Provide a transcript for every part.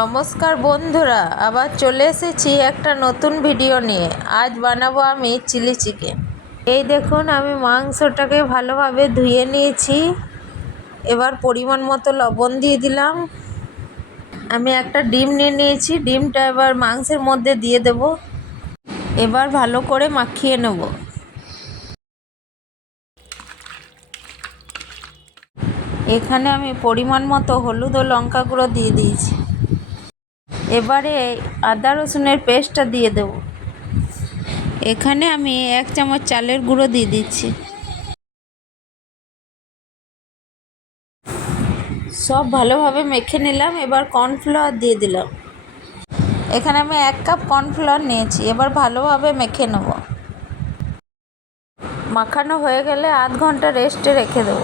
নমস্কার বন্ধুরা, আবার চলে এসেছি একটা নতুন ভিডিও নিয়ে। আজ বানাবো আমি চিলি চিকেন। এই দেখুন, আমি মাংসটাকে ভালোভাবে ধুয়ে নিয়েছি। এবার পরিমাণ মতো লবণ দিয়ে দিলাম। আমি একটা ডিম নিয়ে নিয়েছি, ডিমটা এবার মাংসের মধ্যে দিয়ে দেব। এবার ভালো করে মাখিয়ে নেব। এখানে আমি পরিমাণ মতো হলুদ ও লঙ্কা গুঁড়ো দিয়ে দিয়েছি। এবারে আদা রসুনের পেস্টটা দিয়ে দেব। এখানে আমি 1 চামচ চালের গুঁড়ো দিয়ে দিচ্ছি। সব ভালোভাবে মেখে নিলাম। এবার কর্নফ্লাওয়ার দিয়ে দিলাম। এখানে আমি 1 কাপ কর্নফ্লাওয়ার নিয়েছি। এবার ভালোভাবে মেখে নেব। মাখানো হয়ে গেলে আধ ঘন্টা রেস্টে রেখে দেব।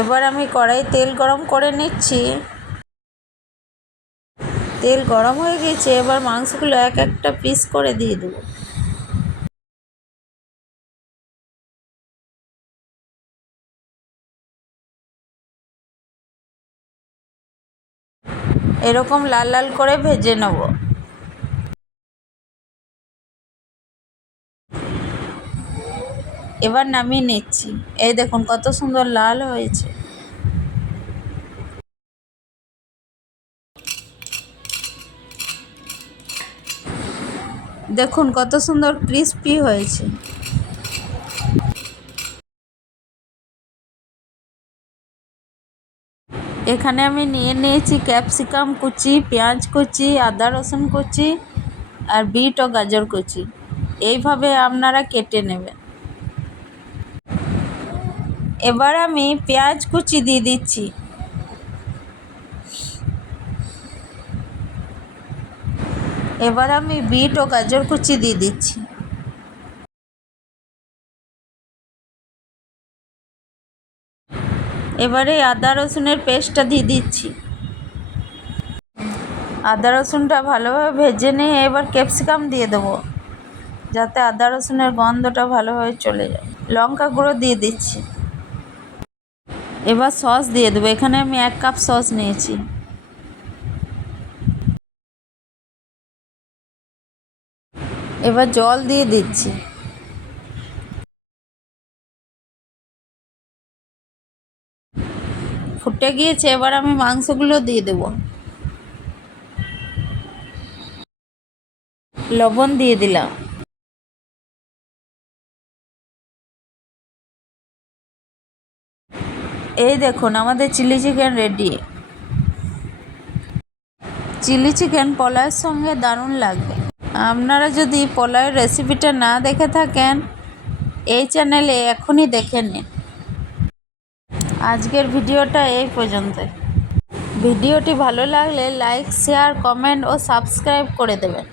এবার আমি কড়াই তেল গরম করে নিচ্ছি। তেল গরম হয়ে গেছে। এবার মাংসগুলো এক একটা পিস করে দিয়ে দেবো। এরকম লাল লাল করে ভেজে নেব। এবার নামিয়ে নিচ্ছি। এই দেখুন কত সুন্দর লাল হয়েছে। দেখুন কত সুন্দর ক্রিস্পি হয়েছে। এখানে আমি নিয়ে নিয়েছি ক্যাপসিকাম কুচি, পেঁয়াজ কুচি, আদা রসুন কুচি আর বিট ও গাজর কুচি। এইভাবে আপনারা কেটে নেবেন। এবার আমি পেঁয়াজ কুচি দিয়ে দিচ্ছি। এবার আমি বিট ও গাজর কুচি দিয়ে দিচ্ছি। এবারে আদা রসুনের পেস্টটা দিয়ে দিচ্ছি। আদা রসুনটা ভালোভাবে ভেজে নিয়ে এবার ক্যাপসিকাম দিয়ে দেবো, যাতে আদা রসুনের গন্ধটা ভালোভাবে চলে যায়। লঙ্কা গুঁড়ো দিয়ে দিচ্ছি। এবার সস দিয়ে দেবো। এখানে আমি 1 কাপ সস নিয়েছি। এবার জল দিয়ে দিচ্ছি। ফুটে গিয়েছে। এবার আমি মাংসগুলো দিয়ে দেবো। লবণ দিয়ে দিলাম। এই দেখুন আমাদের chilli chicken ready. Chilli chicken পোলাওয়ের সঙ্গে দারুণ লাগবে। আপনারা যদি পোলাওয়ের রেসিপিটা না দেখে থাকেন, এই চ্যানেলে এখনই দেখে নিন। আজকের ভিডিওটা এই পর্যন্তই। ভিডিওটি ভালো লাগলে লাইক, শেয়ার, কমেন্ট ও সাবস্ক্রাইব করে দেবেন।